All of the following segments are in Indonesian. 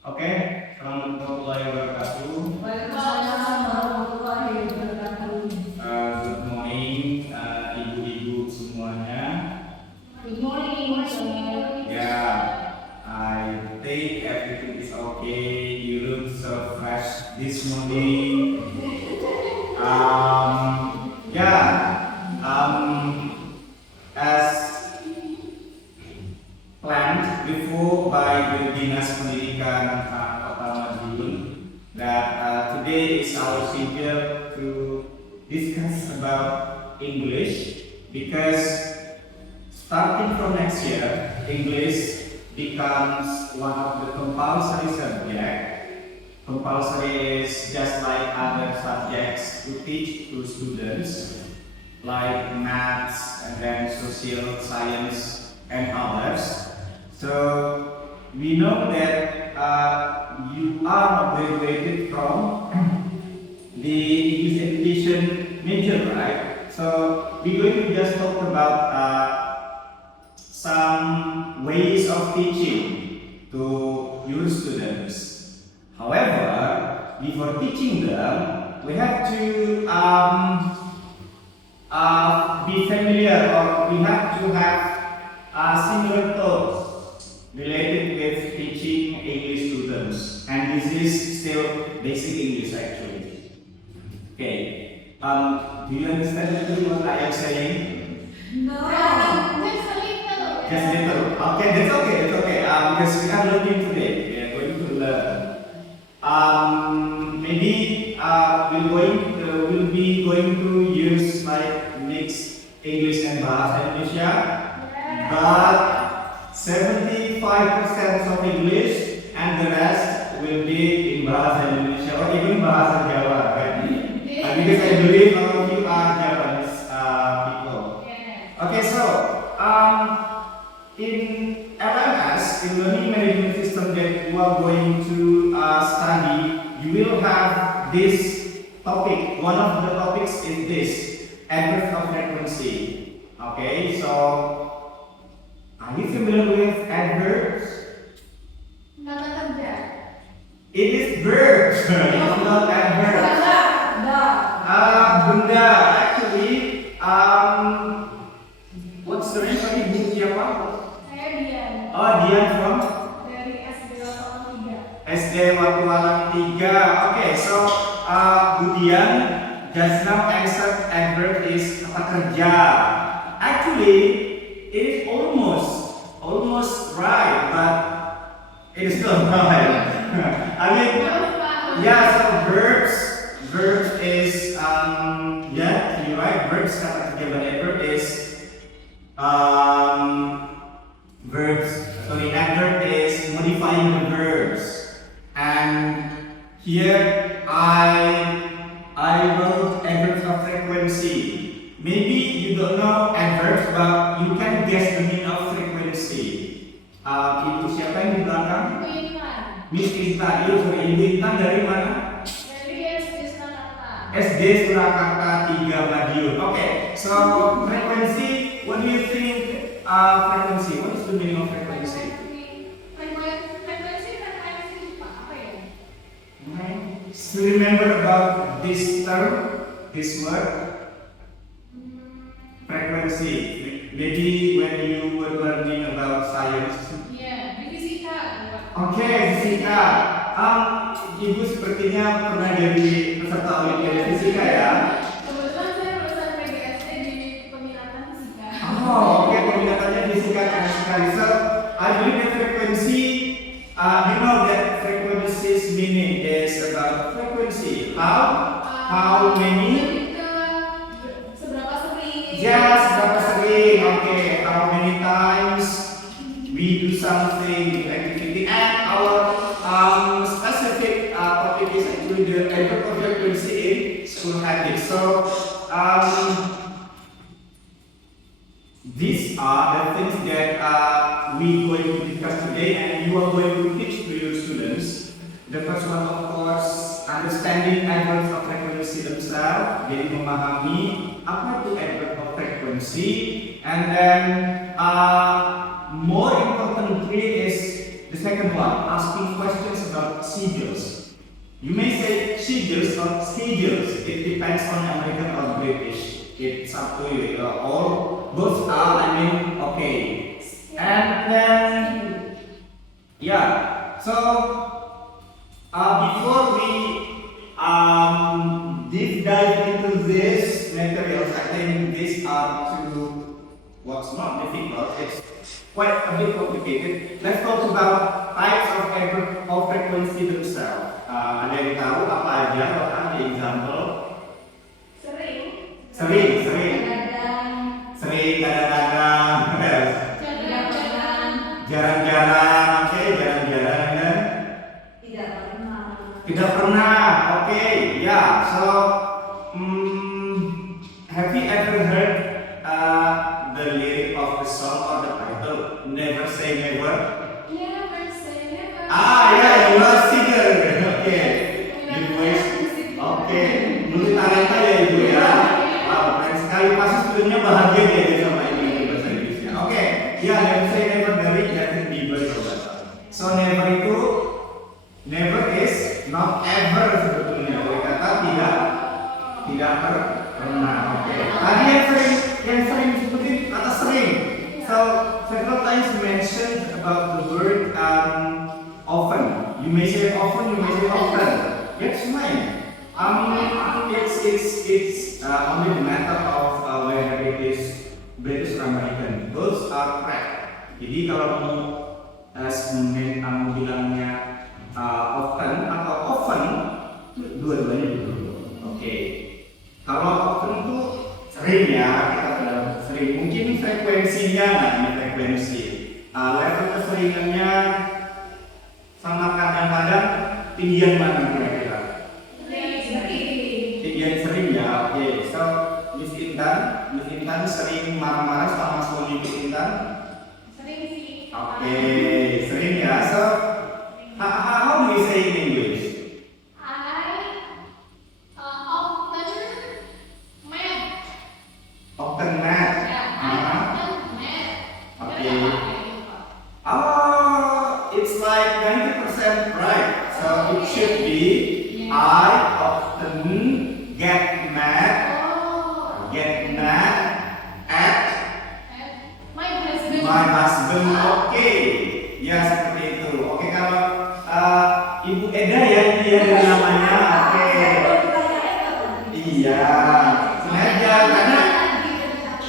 Oke, assalamualaikum warahmatullahi wabarakatuh. Waalaikumsalam warahmatullahi wabarakatuh. Good morning, ibu-ibu semuanya. Good morning, sir. Yeah, I think everything is okay. You look so fresh this morning. Yeah, as planned before by the Dinas Pendidikan Kota Madiun, that today is our schedule to discuss about English, because starting from next year, English becomes one of the compulsory subject. Compulsory is just like other subjects to teach to students, like maths and then social science and others. So we know that you are graduated from the English education major, right? So we're going to just talk about some ways of teaching to your students. However, before teaching them, we have to be familiar, or we have to have similar thoughts related with teaching English students, and this is still basic English actually. Okay, do you understand what I am saying? No. Just a little. Okay, that's okay. That's okay. Because we are learning today. We are going to learn. Maybe we'll be going to use like mixed English and Bahasa Indonesia, but 75% of English and the rest will be in Bahasa Indonesia or even Bahasa Jawa, right? Because I believe all of you are Japanese people. Okay, so in LMS, in learning management system that you are going to study, you will have this topic. One of the topics is this, adverbs of frequency. Okay, so are you familiar with adverbs? Kata kerja. It is verbs, it's not adverbs. Benda, actually, what's the name of it? Siapa? Saya Dian. Oh, Dian from? Dari SD Lapangan 3. SD Watu Alam 3. Okay, so Budian just now answered adverb is kata kerja. Actually, it is almost right, but it is not right. I mean, yeah. So verbs is yeah, you're right. Verbs kata kerja, but adverb is verbs. Sorry, adverb is modifying the verbs. And here I wrote adverbs of frequency. Maybe you don't know adverbs, but you can guess the meaning of frequency. Ibu siapa yang di belakang? Miss Intan. Ibu Intan dari mana? Dari SD Surakarta. SD Surakarta 3 Madiun. Okay, so frequency. What do you think? Frequency. What is the meaning of frequency? Frekuensi apa ya? So remember about this term, this word, frequency. Maybe when you were learning about science. Iya, di fisika. Oke, fisika. Ibu sepertinya pernah jadi peserta olimpiade fisika ya. Kebetulan saya lulusan PGSD di peminatan fisika. Oh, oke, peminatannya fisika keren sekali. So, I believe that frequency, you know that frequency's meaning is about frequency. How many? Lebih ke seberapa sering? Yes, seberapa sering. Okay, how many times we do something activity, and our specific topic is actually the adverb of frequency in school habits. So, these are the things that we going to discuss today, and you are going to teach to your students. The first one, of course, understanding adverbs of frequency themselves. Jadi memahami apa itu adverb of frequency, and then more importantly is the second one, asking questions about or schedules. You may say schedules or schedules. It depends on American or British. It's up to you. All both are, I mean, okay. And then, yeah. So before we deep dive into this materials, I think these are two what's not difficult. It's quite a bit complicated. Let's talk about types of frequency themselves. Ada yang tahu apa aja? Kalau ada example? Sering. Sering. Kadang-kadang. Sering, kadang-kadang. Jarang-jarang. Jarang-jarang. Oke, jarang-jarang dan tidak pernah. Oke, ya. So, have you ever heard the lyric of the song or the title? Never say never. Never say never. Ya, you are a singer. Oke, the voice. Oke, multi talenta ya ibu ya. Wow, keren sekali. Pasti studentnya bahagia ya sama ini bahasa Inggrisnya. Oke, ya never say never dari Justin Bieber coba. So never is not ever sebetulnya. Boleh kata tidak pernah. Oke. Tadi yang sering sebutin kata sering. So several times mentioned about the word often. You may say often, you may say often. That's fine. It's only the matter of whether it is British or American. Both are correct. Jadi kalau mau bilangnya often atau often, dua-duanya betul. Oke. Kalau often itu sering ya, kita bilang sering. Mungkin frekuensinya, nah ini frekuensi. Level keseringannya sama kadang-kadang tinggian mana kira-kira? Tinggian sering ya, oke. So, Miss Intan sering marah-marah sama suami Miss Intan? Sering sih. Oke, sering ya. So, how do you say in English? Often mad. It's like 90% right. So it should be I often get mad at my husband. Oke, ya seperti itu. Oke, kalau Ibu Eda ya dia dari namanya. Oke, iya, sengaja karena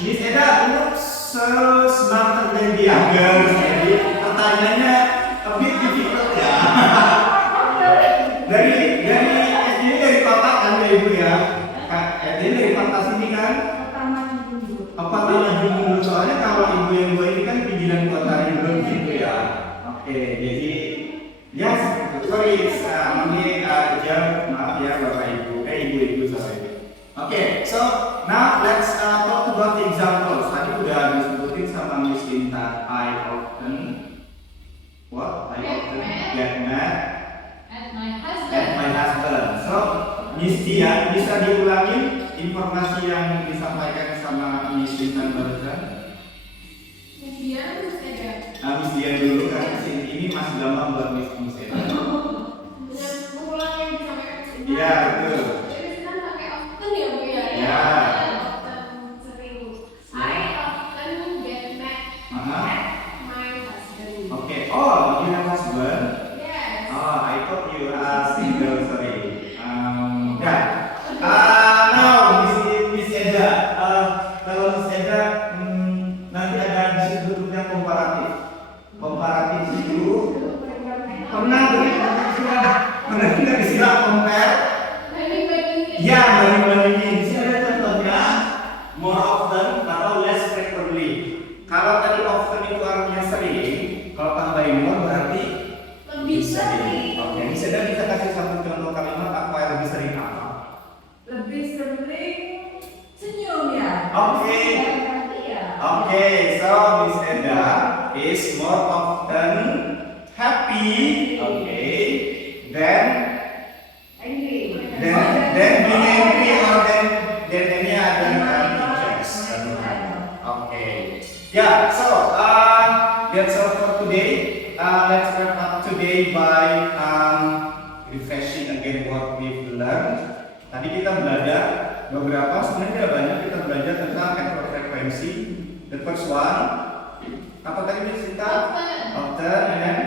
Miss Eda looks so smarter than the others. Jadi pertanyaannya a bit difficult ya. dari SD dari kota kan ya Ibu ya. SD dari kota sini kan. Apa nama dulu soalnya kalau Ibu yang dua ini kan pimpinan kota Rembang gitu ya. Oke, jadi ya sorry ini jam maaf ya Bapak Ibu. Ibu sorry. Oke, so now let's talk about the examples. Tadi udah disebutin sama Miss Intan. I often get mad at my husband. So, Miss Tia, bisa diulangin informasi yang disampaikan sama Miss Intan barusan? Miss Dian dulu kan, ini masih gampang buat Miss Eda. Iya, betul. Okay. Oh, you have husband? Yes. Oh, I thought you are single. Sorry. Now Miss Eda. Kalau Miss Eda nanti ada di situ bentuknya komparatif. Komparatif itu pernah dengar istilah compare? Ya, banding-bandingin. Di sini ada contohnya more often atau less frequently. Kalau tadi often itu artinya sering, kalau tambahin more berarti lebih sering. Oke, bisa dan kita kasih satu contoh kalimat apa yang lebih sering apa? Lebih sering senyum ya. Oke. Oke, so Miss Eda is more often happy. Oke. Then being angry or then any other teachers. Okay. Yeah. So that's all for today. Let's wrap up today by refreshing again what we've learned. Tadi kita belajar beberapa, sebenarnya tidak banyak, kita belajar tentang frekuensi. The first one, apa tadi kita? Often and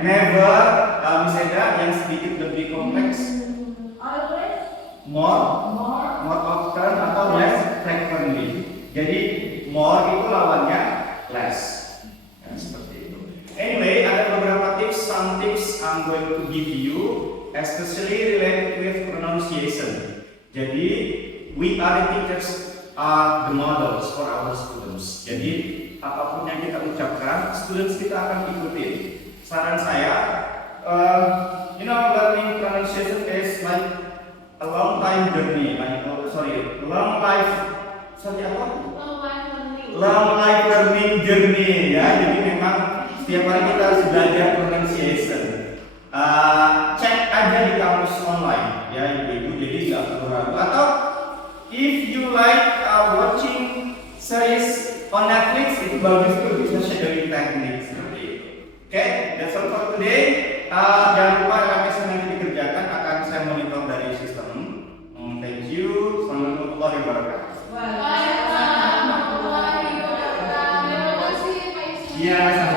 never. Miss Eda yang sedikit lebih kompleks. More often atau less frequently. Jadi more itu lawannya less. Ya, seperti itu. Anyway, ada beberapa tips, some tips I'm going to give you, especially related with pronunciation. Jadi we are the teachers, are the models for our students. Jadi apapun yang kita ucapkan, students kita akan ikuti. Saran saya, learning pronunciation is like a long time journey, long life learning journey ya. Jadi memang setiap hari kita harus belajar pronunciation. Cek aja di kamus online ya ibu-ibu, jadi nggak perlu ragu. Atau if you like watching series on Netflix, itu bagus tuh, bisa shadowing technique seperti itu. Oke, that's all for today. Jangan lupa RMS yang nanti dikerjakan akan saya monitor dari sistem. Thank you. Assalamualaikum warahmatullahi wabarakatuh. Waalaikumsalam warahmatullahi wabarakatuh. Terima kasih Pak Ismail. Iya.